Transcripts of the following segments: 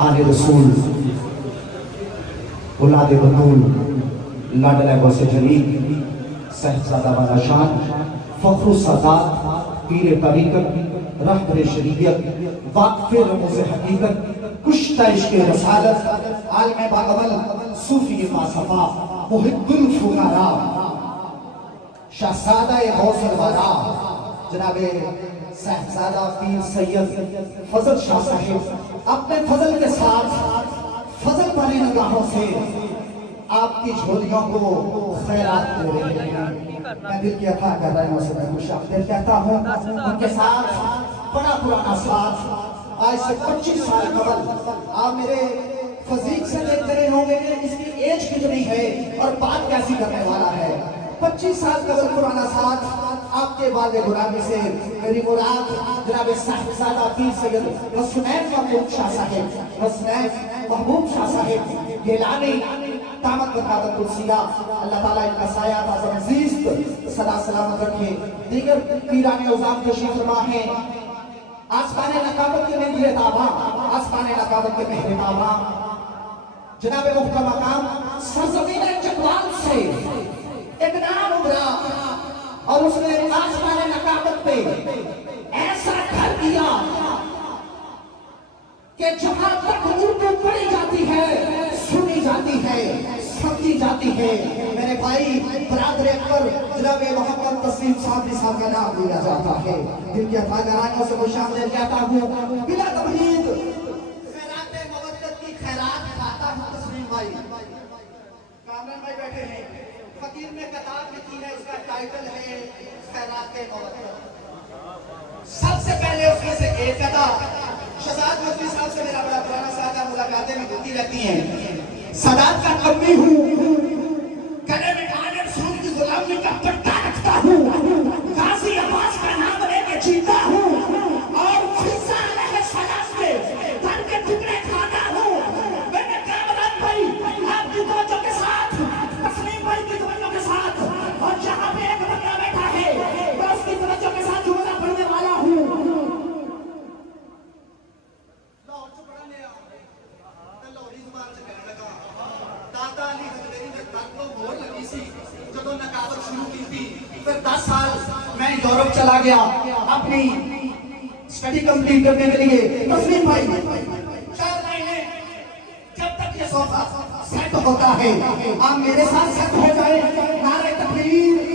आने रसूल औलाद बतूल लाडला गौसे जलील साहिबजादा वाला शान फख्रु सादात पीर तरीकत रहबर शरीयत वाक़िफ़े रमूज़ हकीकत कुश्ता इश्क़े रसालत आलिम बाक़मल सूफ़ी मासफ़ा मुहिब्बुल फ़ुक़ारा शहज़ादा गौसुल वरा जनाबे साहिबजादा पीर सैयद फजल शाह साहिब अपने फजल के साथ फजल वाली निगाहों से आपकी झोलियों को खैरात दे रहे हैं। मैं दिल की अथा कर रहा हूँ, कुछ दिल कहता हूँ उनके साथ बड़ा पुराना साथ आज से 25 साल कबल आप मेरे फजीक से देख रहे होंगे कि इसकी एज कितनी है और बात कैसी करने वाला है। 25 साल कबल पुराना साथ आपके वाले गुलामी से मेरी मुराद जनाब साहिबजादा पीर सैयद हसनैन महबूब शाह साहिब हसनैन महबूब शाह साहिब गिलानी तामत बरकत कुर्सिया अल्लाह ताला इनका साया ताज़ अज़ीज़ सदा सलामत रखे। दीगर पीराने उज़ाम तशरीफ़ फरमा है आसमाने नकाबत के मेहरे ताबा आसमाने नकाबत के मेहरे ताबा जनाब मुख्तम मकाम सरज़मीन चकवाल से एक नाम उभरा और उसने आसमाने नकाबत पे ऐसा घर दिया कि जहां तक उर्दू पढ़ी जाती है सुनी जाती है समझी जाती है मेरे भाई बरादर अकबर जनाब मोहम्मद तस्लीम साहब का नाम लिया जाता है। दिल की अथा गहराइयों से खुशामदीद कहता हूँ बिला तबलीग खैरात मवद्दत की खैरात खाता हूँ। तस्लीम भाई कामरान भाई बैठे हैं, फकीर ने किताब लिखी है, इसका टाइटल है खैरात मवद्दत। सबसे पहले उसमें से एक अदा शहजाद मौलवी साहब से मेरा बड़ा पुराना सादा मुलाकातें में होती रहती हैं। सदात का कमी हूँ, गले में काले रसूल की गुलामी का पट्टा रखता हूँ, गाजी अब्बास का नाम लेके जीता हूँ और फिजा अलैहि सलाम के घर के टुकड़े खाता हूँ। मैंने कामरान भाई आपकी तवज्जो के साथ तस्लीम भाई की तवज्जो के साथ और जहाँ पे एक बंदा बैठा है मैं उसकी तवज्जो के साथ जुमला पढ़ने वाला हूँ। फिर 10 साल मैं यूरोप चला गया अपनी स्टडी कंप्लीट करने के लिए। तस्लीम भाई 4 महीने जब तक ये सोफा सेट होता है आप मेरे साथ सेट हो जाए। नारे तकबीर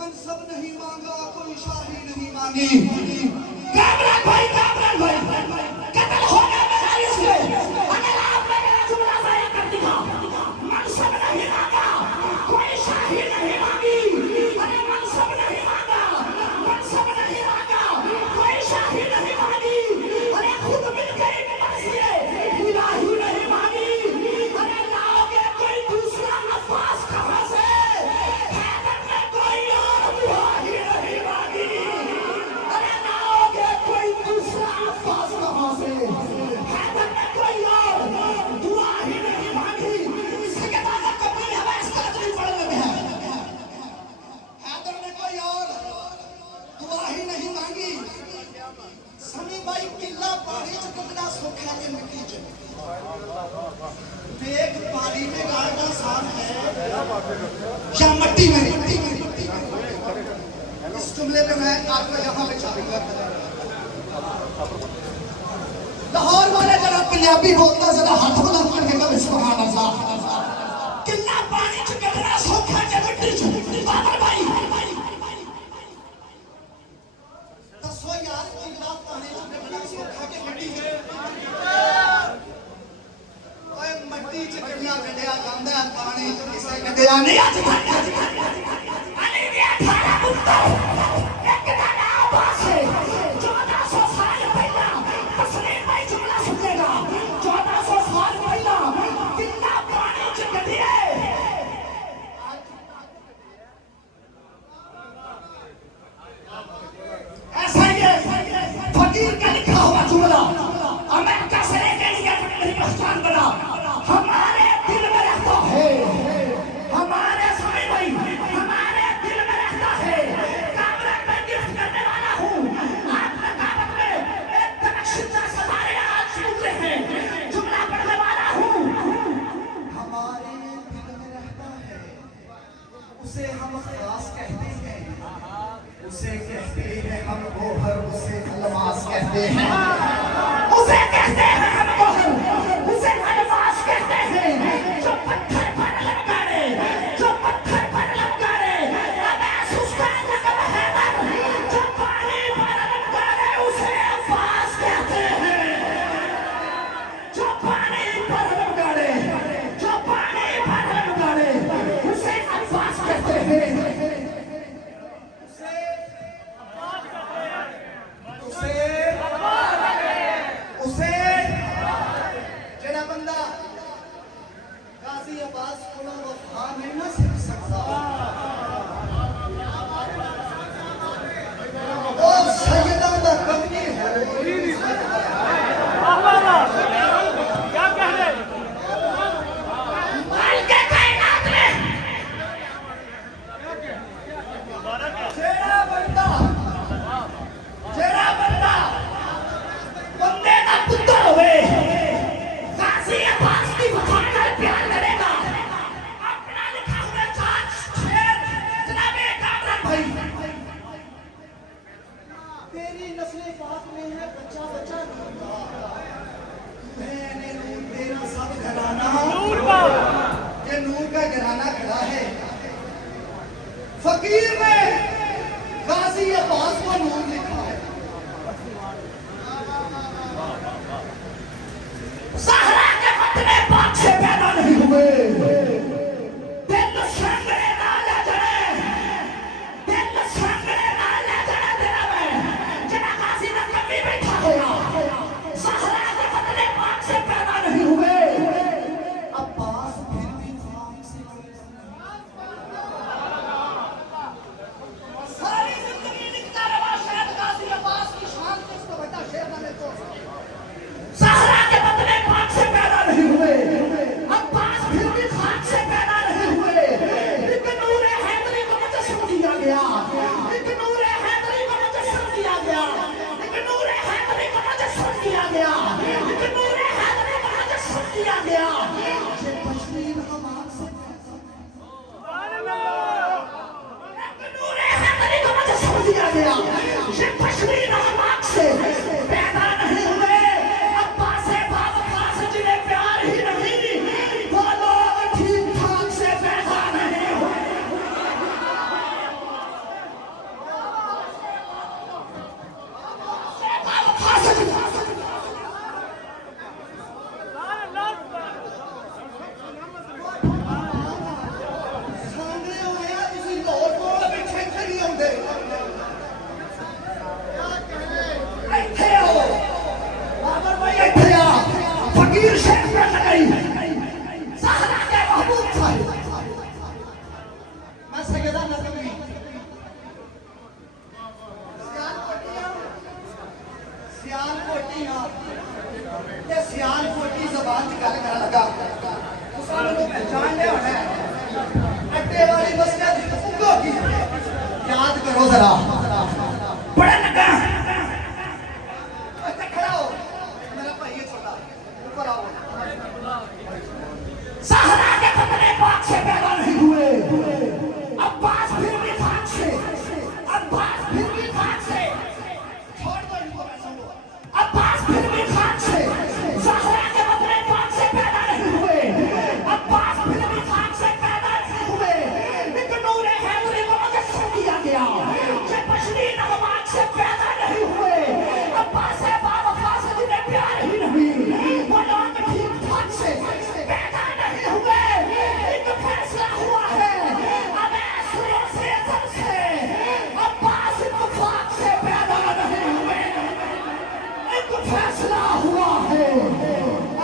मनसब नहीं मांगा, कोई शाही नहीं मांगी। कामरान भाई कत्ल हो गया मेरा इसमें, अगर आपने मेरा जुमला ज़ाया कर दिया। मनसब नहीं मांगा, कोई शाही नहीं मांगी। अरे मनसब नहीं मांगा, कोई शाही नहीं मांगी। अरे खुद मिलकर एक मर्ज़िए इलाही नहीं मांगी। अरे लाओगे कोई दूसरा अब्बास कहाँ से? हैदर ने कोई और दुआ ही नहीं मांगी। अरे लाओगे कोई दूसरा अब्बास कहाँ से? हैदर ने कोई और दुआ ही नहीं मांगी। सैयदा का कबीर हवैस का तजरीब पढ़ने लगे हैं। हैदर ने कोई और दुआ ही नहीं मांगी। समी भाई किला पानी च कटना सौखा है मिट्टी च। देख पानी में गाड़ना आसान है या मट्टी में? इस जुमले पे मैं आपको यहाँ पे चाहूंगा। लाहौर वाले जरा पंजाबी बोलता जरा हाथ बुलंद करके कभी सुभान अल्लाह। किला पानी च कटना सौखा है मिट्टी च। बाबर भाई दसो यार किला पानी च कटना सौखा के मिट्टी च। ओए मिट्टी च किला कटिया जांदा है, पानी च किसे कटिया नहीं। अज अली दे 18 पुत्तर एक दा नाम अब्बास है। 1400 साल पहला तस्लीम भाई जुमला सुनेगा। 1400 साल पहला किला पानी च कटिया। ऐसा ही है फकीर का लिखा हुआ जुमला अमेरिका से लेके इंडिया तक हिंदुस्तान बना। हमारे दिल में रहता है, हमारे साईं भाई हमारे दिल में रहता है। कामरान मैं गिफ्ट करने वाला हूँ। आपने काबत में एक तनकशिदा सवारे आज उतरे हैं। जुमला पढ़ने वाला हूँ। हमारे दिल में रहता है, उसे हम खास कहते हैं। उसे कहते हैं हम गोहर, उसे अलमास कहते हैं। उसे कहते हैं हम गोहर, उसे अलमास कहते हैं। जो पत्थर पर लटकाए, जो पत्थर पर लटकाए, अबैस उसका लकब है हैदर। जो पानी पर लटकाए उसे अब्बास कहते हैं। जो पानी पर लटकाए, जो पानी पर लटकाए उसे अब्बास कहते हैं। उसे जेड़ा बंदा गाजी अब्बास को वफा नहीं ना सिख सकता, वो सैयदा दा कमी है। क्या कह रहे? मालिक कायनात में जेड़ा बंदा बंदे का पुत्र होवे, गाजी अब्बास की वफा का प्यार करेगा। अपना लिखा हुआ चार शेर जनाबे कामरान भाई। तेरी नस्ल पाक में है बच्चा बच्चा मैंने नूर तेरा सब घराना। ये नूर का घराना खड़ा है। फकीर ने गाजी अब्बास को नूर लिखा है। सहरा के मतने पाक से पैदा नहीं हुए। दिल संगरे नाला जड़े, दिल संगरे नाला जड़े तेरा में जना गाजी ना कभी बैठा होगा। सहरा के मतने पाक से पैदा नहीं हुए। अब्बास फिर भी खाक से सारी जिंदगी लिखता रहा शायद गाजी अब्बास की शान से इसको बेटा शेर ना ले तो। सहरा के बदले पाक से पैदा नहीं हुए। अब्बास फिर भी खाक से पैदा नहीं हुए। एक नूरे हैदरी को मुजस्सम दिया गया, एक नूरे हैदरी को मुजस्सम दिया गया, एक नूरे हैदरी को मुजस्सम दिया गया, एक नूरे हैदरी को मुजस्सम दिया गया। ये तस्वीर हम आपसे एक नूरे हैदरी को मुजस्सम दिया गया। ये तस्वीर हम आपसे पैदा नहीं हुए। अब्बास से बाप खास जिन्हें प्यार ही नहीं, वो लोग ठीक ठाक से पैदा नहीं हुए। नहीं ना ये सियाल कोटी जबान की गल कर लगा तो सारे लोग पहचान ले होना अड्डे वाली मस्जिद उनको की याद करो जरा बड़ा लगा अच्छा खड़ा हो मेरा भाई ये छोटा ऊपर आओ सहरा के खतरे पाक से पैदा नहीं हुए अब्बास फिर भी खाक से अब्बास फिर भी खाक से छोड़ दो इनको मैं समझो अब्बास फिर भी खाक से सहरा के खतरे पाक से पैदा नहीं हुए अब्बास फिर भी खाक से पैदा नहीं हुए एक नूर हैदरी को मुजस्सम किया गया कि बशरी नगमात से पैदा नहीं हुए अब्बास है बाबा से जिन्हें प्यार ही नहीं वो लोग ठीक ठाक से पैदा नहीं हुए एक फैसला हुआ है अब ऐसरों से अजल से अब्बास इत्तेफाक से पैदा नहीं हुए एक फैसला हुआ है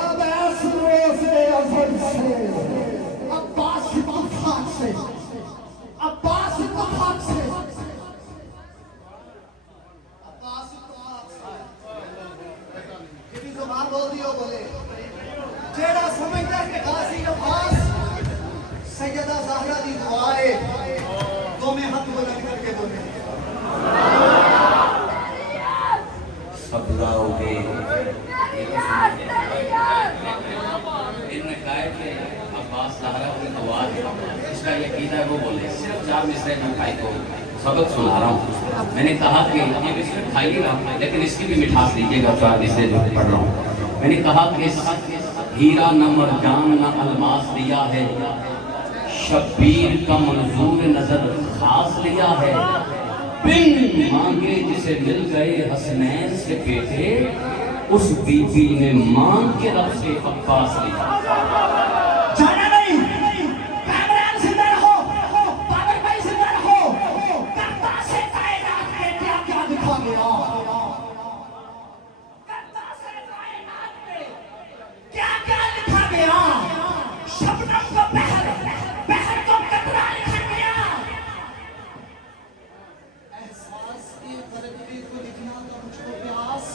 अब ऐसरों से अजल से अब्बास इत्तेफाक से अब्बास इत्तेफाक से अब्बास इत्तेफाक से कितनी जुबान बोल दियो बोले जेड़ा समझदा कि गाजी अब्बास सैयदा ज़हरा दी दुआ है दो में हाथ बुलंद करके बोले सब जाओगे इनने कहा कि अब्बास ज़हरा की दुआ है इसका यकीन है वो बोले सिर्फ 4 मिसरे में भाई को सबक सुना रहा हूँ मैंने कहा कि ये मिसरे खाइएगा लेकिन इसकी भी मिठास लीजिएगा 4 मिसरे जो पढ़ रहा हूँ मैंने कहा कि हीरा न मरजान न अलमास लिया है शब्बीर का मंजूर नजर खास लिया है बिन मांगे जिसे मिल गए हसनैन से बेटे उस बीबी ने मांग के रब से अब्बास लिया जाना नहीं कामरान जिंदा रहो बाबर भाई जिंदा रहो करता से कायनात में क्या क्या दिखा गया करता से कायनात में क्या क्या लिखा गया शबनम को बहर को कतरा लिखा गया एहसास की तरक्की को लिखना था मुझको प्यास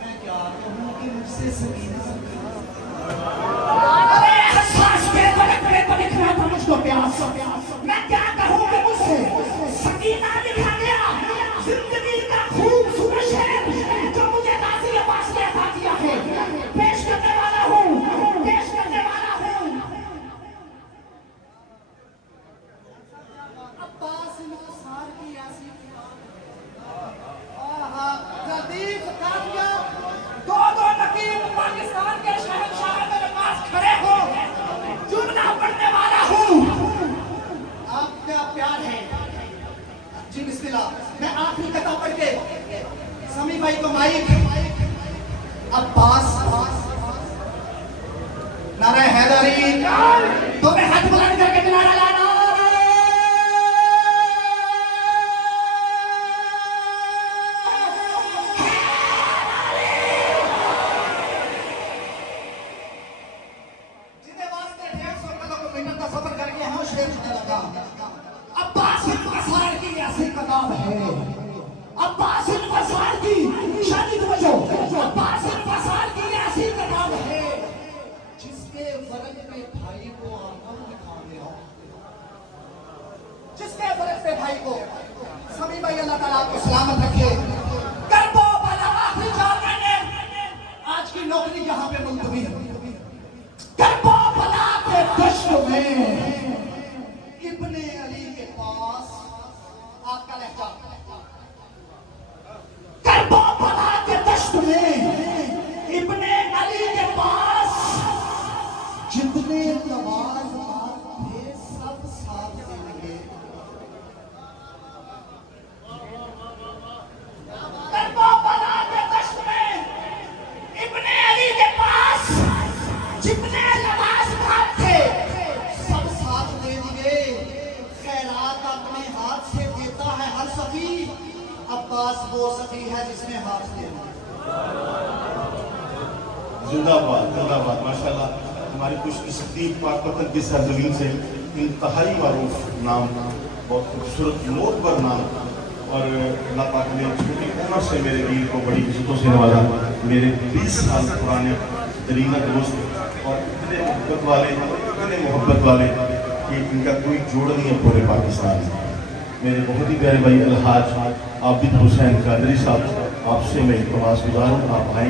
मैं क्या कहूँ कि मुझसे सकीना अरे एहसास के तरक्की को लिखना था मुझको प्यास मैं क्या कहूँ कि मुझसे सकीना लिखा गया जिंदगी का खूबसूरत शेर जो मुझे गाजी अब्बास ने अता किया है पेश करने वाला हूँ पेश करने वाला हूँ अब्बास इंतजार की ऐसी जदीद काफिया दो नकीब पाकिस्तान के शहंशाह मेरे पास खड़े हो जुमला पढ़ने वाला हूँ आपका प्यार है जी बिस्मिल्लाह मैं आखिरी कथा पढ़ के समी भाई को माइक अब्बास नारा हैदरी तो मैं हाथ बुलंद करके नारा लाना जिन्हें वास्ते 150 किलोमीटर का सफर करके यहाँ शेर सुनने लगा अब्बास इंतजार की ऐसी किताब है अब्बास इंतजार की शादी तवज्जो अब्बास इंतजार की ऐसी किताब है जिसके फर्क पे भाई को आंखों दिखा गया जिसके फर्क पे भाई को सभी भाई अल्लाह ताला आपको सलामत रखे करबो बला आखिरी 4 महीने आज की नौकरी यहाँ पे मुलतवी है करबो बला के दश्त में इब्ने अली के पास आपका लहजा करबो बला के दश्त में इब्ने अली के पास जितने नवाज थे सब साथ देंगे करबो बला के दश्त में इब्ने अली के पास जितने नवाज थे सब साथ दे दिए खैरात अपने हाथ से देता है हर सफी अब्बास वो सफी है जिसने हाथ दिया जिंदाबाद माशाल्लाह हमारी खुशकिस्मती पाक वतन की सरजमीन से इंतहाई मारूफ नाम बहुत खूबसूरत मोतबर नाम और अल्लाह पाक ने छोटी उम्र से मेरे वीर को बड़ी इज्जतों से नवाजा। मेरे 20 साल पुराने तरीना दोस्त और इतने मोहब्बत वाले कि इनका कोई जोड़ नहीं है पूरे पाकिस्तान में। मेरे बहुत ही प्यारे भाई अलहाज आबिद हुसैन कादरी साहब, आपसे मैं इल्तमास गुजार हूँ, आप आएँ।